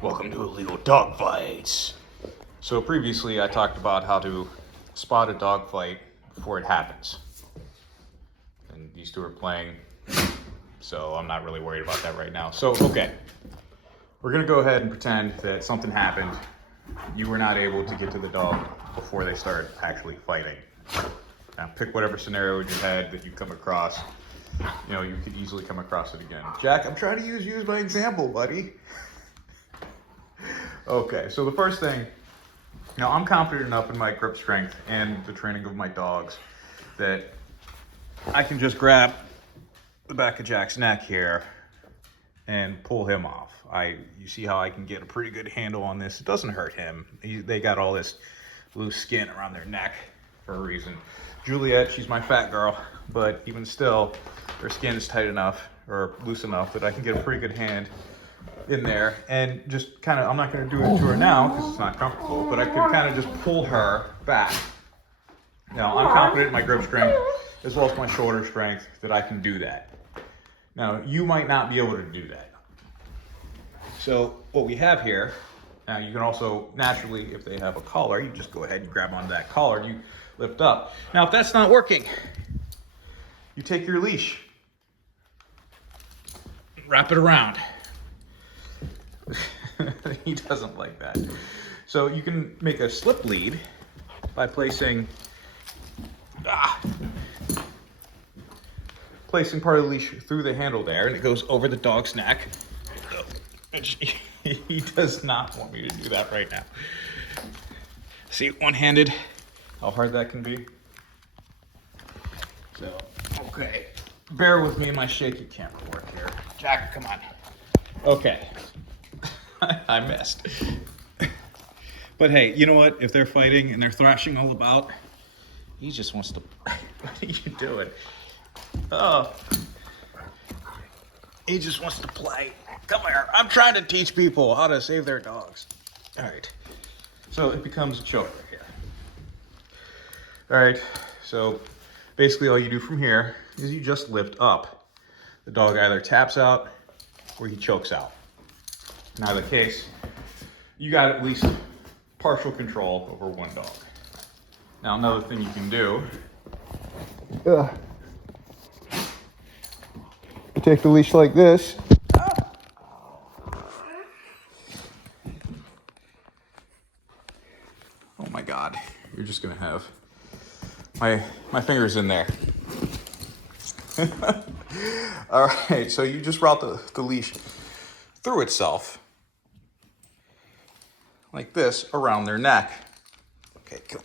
Welcome to Illegal Dogfights. So previously I talked about how to spot a dogfight before it happens. And these two are playing, so I'm not really worried about that right now. So, okay. We're gonna go ahead and pretend that something happened. You were not able to get to the dog before they start actually fighting. Now pick whatever scenario in your head that you come across. You know, you could easily come across it again. Jack, I'm trying to use you as my example, buddy. Okay, so the first thing, now I'm confident enough in my grip strength and the training of my dogs that I can just grab the back of Jack's neck here and pull him off. You see how I can get a pretty good handle on this. It doesn't hurt him. They got all this loose skin around their neck for a reason. Juliet, she's my fat girl, but even still, her skin is tight enough or loose enough that I can get a pretty good hand in there and just kind of, I'm not going to do it to her now because it's not comfortable, but I could kind of just pull her back. Now, I'm confident in my grip strength as well as my shoulder strength that I can do that. Now, you might not be able to do that. So what we have here, now you can also naturally, if they have a collar, you just go ahead and grab onto that collar and you lift up. Now, if that's not working, you take your leash, wrap it around. He doesn't like that. So you can make a slip lead by placing part of the leash through the handle there, and it goes over the dog's neck. He does not want me to do that right now. See, one-handed, how hard that can be. So, okay. Bear with me, my shaky camera work here. Jack, come on. Okay. I missed. But hey, you know what? If they're fighting and they're thrashing all about, he just wants to... What are you doing? Oh. He just wants to play. Come here. I'm trying to teach people how to save their dogs. All right. So it becomes a choker here. All right. So basically all you do from here is you just lift up. The dog either taps out or he chokes out. In either case, you got at least partial control over one dog. Now, another thing you can do, you take the leash like this. Oh my God, you're just gonna have my fingers in there. All right, so you just route the leash through itself like this around their neck. Okay, cool.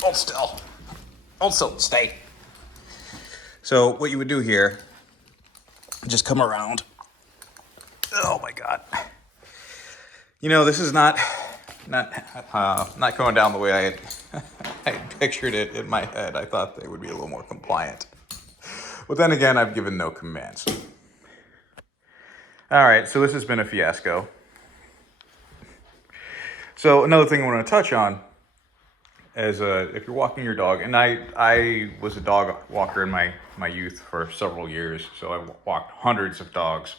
Hold still. Hold still, stay. So what you would do here, just come around. Oh my God. You know, this is not going down the way I had I pictured it in my head. I thought they would be a little more compliant. But then again, I've given no commands. All right, so this has been a fiasco. So another thing I want to touch on is if you're walking your dog, and I was a dog walker in my youth for several years, so I walked hundreds of dogs,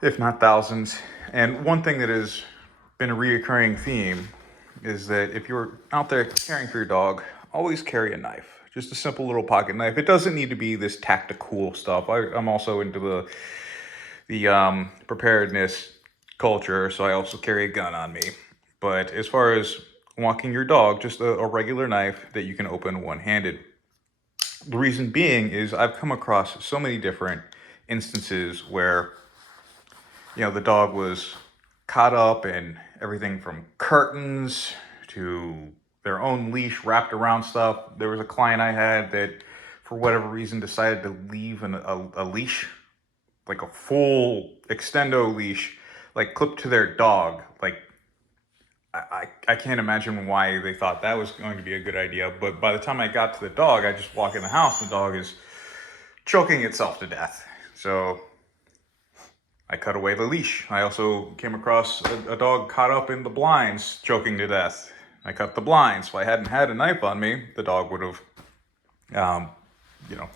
if not thousands. And one thing that has been a reoccurring theme is that if you're out there caring for your dog, always carry a knife. Just a simple little pocket knife. It doesn't need to be this tactical stuff. I'm also into the preparedness culture, so I also carry a gun on me. But as far as walking your dog, just a regular knife that you can open one-handed. The reason being is I've come across so many different instances where, you know, the dog was caught up in everything from curtains to their own leash wrapped around stuff. There was a client I had that, for whatever reason, decided to leave a leash, like a full extendo leash, like clipped to their dog. Like, I can't imagine why they thought that was going to be a good idea. But by the time I got to the dog, I just walk in the house, the dog is choking itself to death. So I cut away the leash. I also came across a dog caught up in the blinds, choking to death. I cut the blinds. If I hadn't had a knife on me, the dog would have,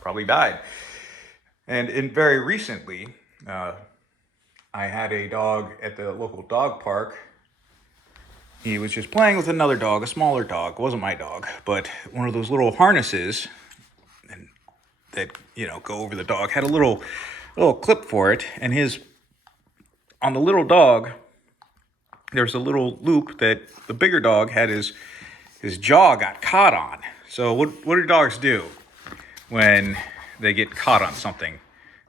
probably died. And very recently, I had a dog at the local dog park. He was just playing with another dog, a smaller dog. It wasn't my dog, but one of those little harnesses that, you know, go over the dog had a little clip for it. And on the little dog, there's a little loop that the bigger dog had his jaw got caught on. So what do dogs do when they get caught on something?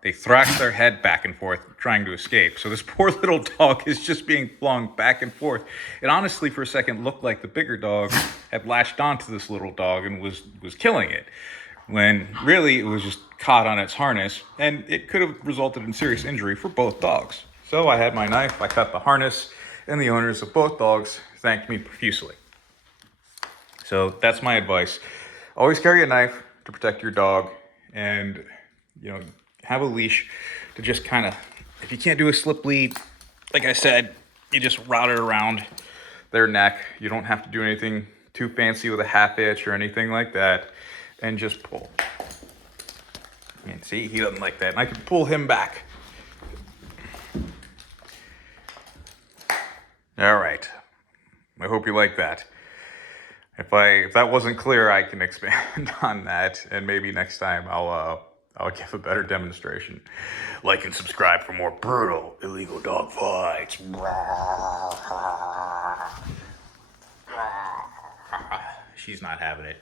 They thrash their head back and forth trying to escape. So this poor little dog is just being flung back and forth. It honestly for a second looked like the bigger dog had latched onto this little dog and was killing it, when really it was just caught on its harness, and it could have resulted in serious injury for both dogs. So I had my knife, I cut the harness, and the owners of both dogs thanked me profusely. So that's my advice. Always carry a knife to protect your dog, and, you know, have a leash to just kind of, if you can't do a slip lead, like I said, you just route it around their neck. You don't have to do anything too fancy with a half hitch or anything like that, and just pull. And see, he doesn't like that, and I can pull him back. All right. I hope you like that. If that wasn't clear, I can expand on that, and maybe next time I'll give a better demonstration. Like and subscribe for more brutal illegal dog fights. She's not having it.